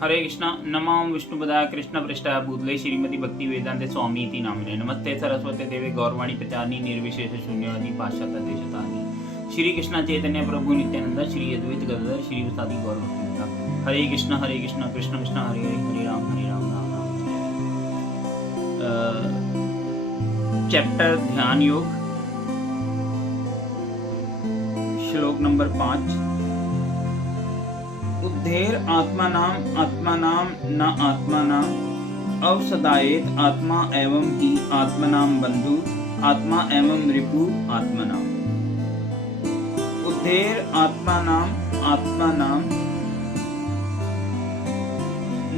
हरे कृष्णा। नमो विष्णुपदाय कृष्ण पृष्ठाय भूतले श्रीमती भक्ति वेदांते स्वामी इति नामिने। नमस्ते सरस्वती देवे गौरवाणी प्रचारिणी निर्विशेष शून्यवादी पाश्चात्य देशतारिणी। श्री कृष्ण चैतन्य प्रभु नित्यानंद श्री अद्वैत गदाधर श्री वासादि गौर भक्तिवेदांत। हरे कृष्ण कृष्ण कृष्ण हरे हरे हरे राम राम राम हरे। चैप्टर ध्यान योग, श्लोक नंबर 5। उद्धेर आत्मानाम न आत्मानाम अवसदायेत आत्मा एवं ही आत्मनाम बंधु आत्मा एवं रिपु आत्मनाम। उद्धेर आत्मानाम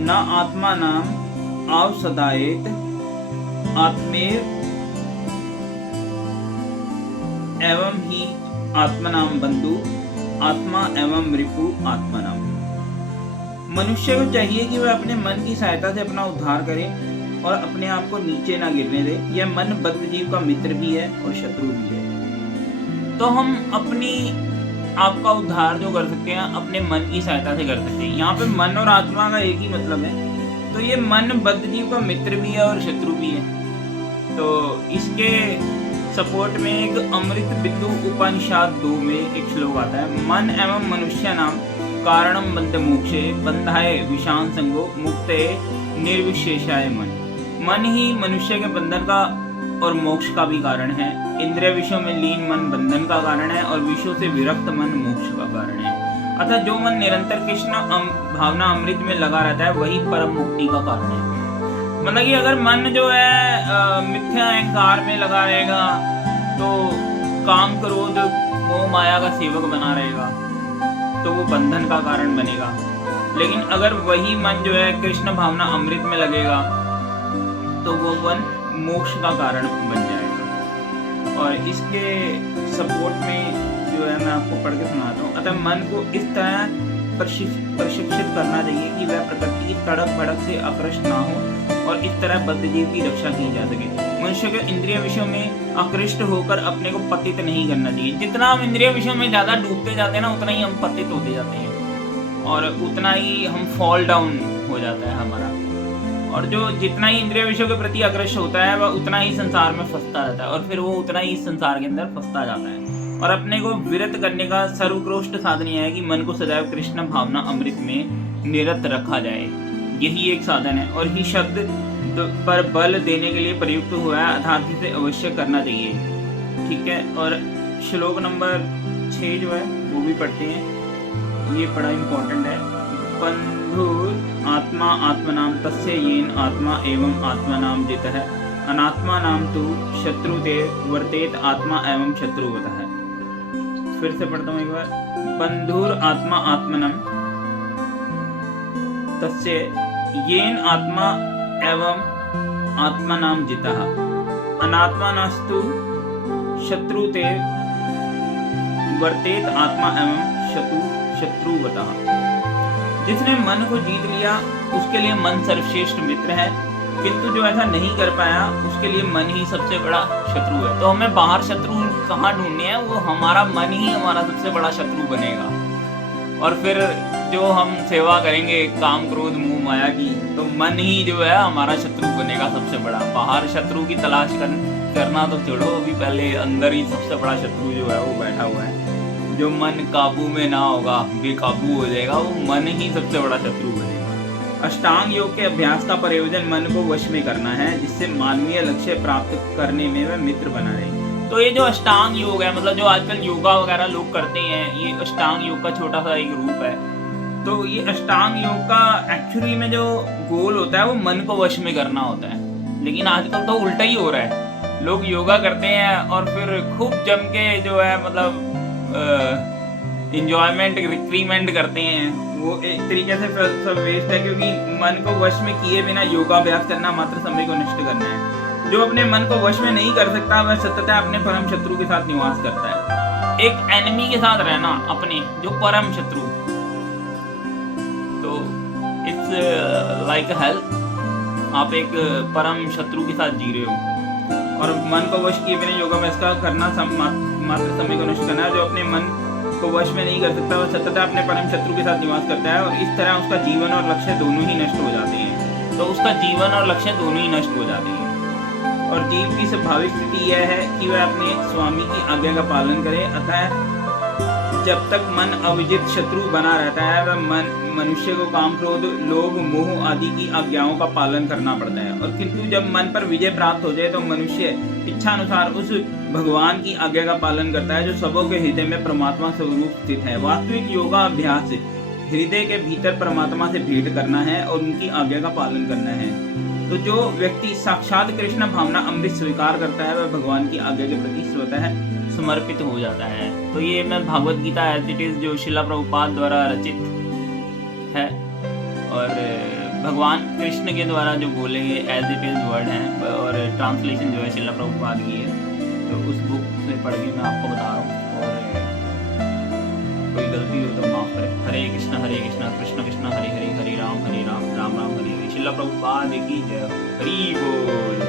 न आत्मानाम अवसदायेत आत्मेर एवं ही आत्मनाम बंधु आत्मा एवं रिपु आत्मनाम। मनुष्य को चाहिए कि वह अपने मन की सहायता से अपना उद्धार करे और अपने आप को नीचे ना गिरने दे। यह मन बद्ध जीव का मित्र भी है और शत्रु भी है। तो हम अपनी आपका उद्धार जो कर सकते हैं अपने मन की सहायता से कर सकते हैं। यहाँ पे मन और आत्मा का एक ही मतलब है। तो ये मन बद्ध जीव का मित्र भी है और शत्रु भी है। तो इसके सपोर्ट में एक अमृत बिंदु उपनिषद 2 में एक श्लोक आता है। मन एवं मनुष्य नाम कारणम बंध मोक्षे बंधाए विषान संगो मुक्ते निर्विशेषाय मन। मन ही मनुष्य के बंधन का और मोक्ष का भी कारण है। इंद्रिय विषयों में लीन मन बंधन का कारण है और विषयों से विरक्त मन मोक्ष का कारण है। अतः जो मन निरंतर कृष्ण भावना अमृत में लगा रहता है वही परम मुक्ति का कारण है। मतलब कि अगर मन जो है मिथ्या अहंकार में लगा रहेगा तो काम क्रोध मोह माया का सेवक बना रहेगा तो वो बंधन का कारण बनेगा। लेकिन अगर वही मन जो है कृष्ण भावना अमृत में लगेगा तो वो मन मोक्ष का कारण बन जाएगा। और इसके सपोर्ट में जो है मैं आपको पढ़ के सुनाता हूँ। अतः मन को इस तरह प्रशिक्षित करना चाहिए कि वह प्रकृति की तड़क भड़क से आकृष्ट ना हो और इस तरह बद्ध जीव की रक्षा की जा सके। मनुष्य के इंद्रिय विषयों में आकृष्ट होकर अपने को पतित नहीं करना चाहिए। जितना हम इंद्रिय विषयों में ज्यादा डूबते जाते हैं ना उतना ही हम पतित होते जाते हैं और उतना ही हम फॉल डाउन हो जाता है हमारा। और जो जितना ही इंद्रिय विषयों के प्रति आकृष्ट होता है वह उतना ही संसार में फंसता रहता है और फिर वो उतना ही इस संसार के अंदर फंसता जाता है। और अपने को विरत करने का सर्वोत्कृष्ट साधन यह है कि मन को सदैव कृष्ण भावना अमृत में निरत रखा जाए। यही एक साधन है और ही शब्द पर बल देने के लिए प्रयुक्त हुआ है अर्थात इसे अवश्य करना चाहिए। ठीक है। और श्लोक नंबर 6 जो है वो भी पढ़ते हैं। ये बड़ा इंपॉर्टेंट है। बंधुर आत्मा आत्मनाम तस्य येन आत्मा एवं आत्मनाम जितः अनात्मा नाम तो शत्रुते वर्तेत आत्मा एवं शत्रुवतः। फिर से पढ़ता हूँ एक बार। बंधुर आत्मा आत्मनम तस्य येन आत्मा एवं आत्मनाम जितः अनात्मा नास्तु शत्रुते वर्तेत आत्मा एवं शत्रुवतः। जिसने मन को जीत लिया उसके लिए मन सर्वश्रेष्ठ मित्र है, किंतु जो ऐसा नहीं कर पाया उसके लिए मन ही सबसे बड़ा शत्रु है। तो हमें बाहर शत्रु कहाँ ढूंढने हैं, वो हमारा मन ही हमारा सबसे बड़ा शत्रु बनेगा। और फिर जो हम सेवा करेंगे काम क्रोध मोह माया की तो मन ही जो है हमारा शत्रु बनेगा सबसे बड़ा। बाहर शत्रु की तलाश करना तो छोड़ो, अभी पहले अंदर ही सबसे बड़ा शत्रु जो है वो बैठा हुआ है। जो मन काबू में ना होगा बेकाबू हो जाएगा वो मन ही सबसे बड़ा शत्रु बनेगा। अष्टांग योग के अभ्यास का प्रयोजन मन को वश में करना है जिससे मानवीय लक्ष्य प्राप्त करने में वह मित्र बना रहे। तो ये जो अष्टांग योग है मतलब जो आजकल योगा वगैरह लोग करते हैं ये अष्टांग योग का छोटा सा एक रूप है। तो ये अष्टांग योग का एक्चुअली में जो गोल होता है वो मन को वश में करना होता है। लेकिन आजकल तो उल्टा ही हो रहा है। लोग योगा करते हैं और फिर खूब जम के जो है मतलब इंजॉयमेंट रिक्रीमेंट करते हैं। वो एक तरीके से सब वेस्ट है क्योंकि मन को वश में किए बिना योगाभ्यास करना मात्र समय को नष्ट करना है। जो अपने मन को वश में नहीं कर सकता वह सतत अपने परम शत्रु के साथ निवास करता है। एक एनिमी के साथ रहना अपने जो परम शत्रु। तो इट्स लाइक हेल्थ, आप एक परम शत्रु के साथ जी रहे हो और मन को वश किए बिना योगाभ्यास का करना मात्र समय को नष्ट करना है। जो अपने मन को वश में नहीं कर सकता, वह सतत अपने परम शत्रु के साथ निवास करता है और इस तरह उसका जीवन और लक्ष्य दोनों ही नष्ट हो जाते हैं। तो उसका जीवन और लक्ष्य दोनों ही नष्ट हो जाते हैं। और जीव की स्वाभाविक स्थिति यह है कि वह अपने स्वामी की आज्ञा का पालन करे। अतः जब तक मन अविजित शत्रु बना रहता है, वह मनुष्य को काम, क्रोध, लोभ, मोह आदि की आज्ञाओं का पालन करना पड़ता है। और किंतु जब मन पर विजय प्राप्त हो जाए तो मनुष्य इच्छा अनुसार उस भगवान की आज्ञा का पालन करता है जो सबों के हृदय में परमात्मा स्वरूप स्थित है। वास्तविक योगाभ्यास हृदय के भीतर परमात्मा से भेंट करना है और उनकी आज्ञा का पालन करना है। तो जो व्यक्ति साक्षात कृष्ण भावना अमृत स्वीकार करता है वह भगवान की आज्ञा के प्रति स्वतः समर्पित हो जाता है। तो ये मैं Bhagavad Gita as it is जो शिला प्रभुपाद द्वारा रचित है और भगवान कृष्ण के द्वारा जो बोले गए एज इट इज वर्ड हैं और ट्रांसलेशन जो है शिला प्रभुपाद की है। तो उस बुक से पढ़ के मैं आपको बता रहा हूँ और कोई गलती हो तो माफ करें। हरे कृष्ण कृष्ण कृष्ण हरे हरे, हरे राम राम राम हरे हरे। शिला प्रभुपाद की जय। हरि बोल।